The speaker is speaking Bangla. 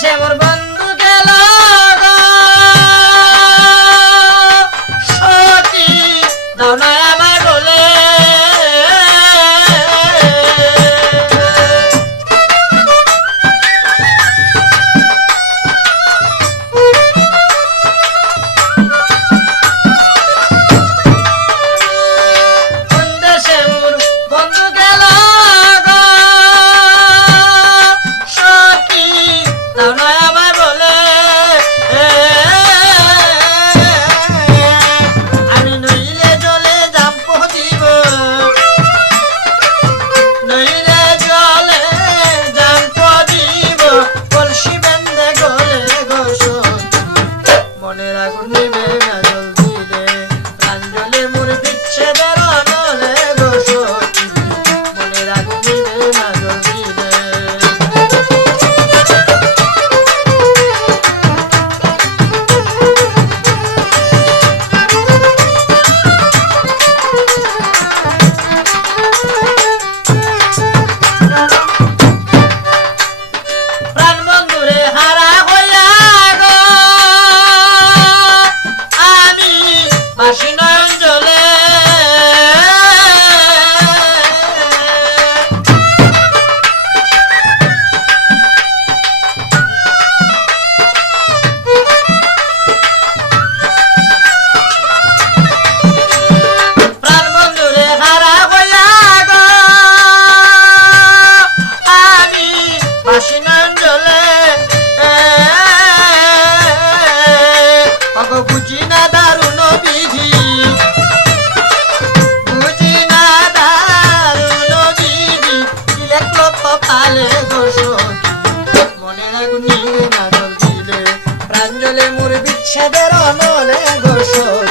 দেশে আমার সে বেরোনো রে গোসল